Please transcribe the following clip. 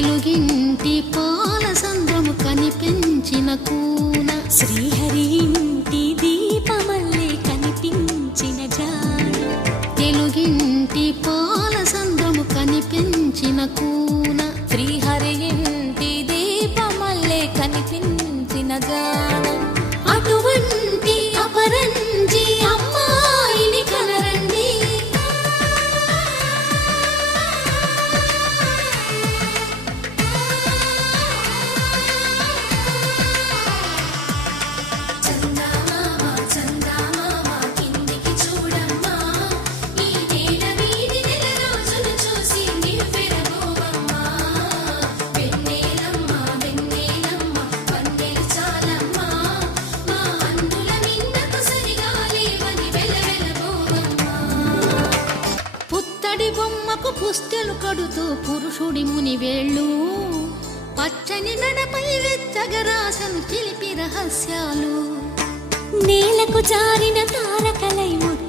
తెలుగింటి పాల సంద్రము కనిపించిన కూన శ్రీహరి ఇంటి దీపమల్లే కనిపించిన జాడ తెలుగింటి పాల సంద్రము కనిపించిన కూన శ్రీహరి ఇంటి దీపమల్లే కనిపించిన జాడ అటువంటి అపరంజి అమ్మాయిని కనరండి పుత్తడి బొమ్మకు పుస్తెలు కడుతూ పురుషుడి ముని వేళ్ళు పచ్చని నడపై వెచ్చగరాసను చిలిపి రహస్యాలు నేలకు జారిన తారకలై ముద్దు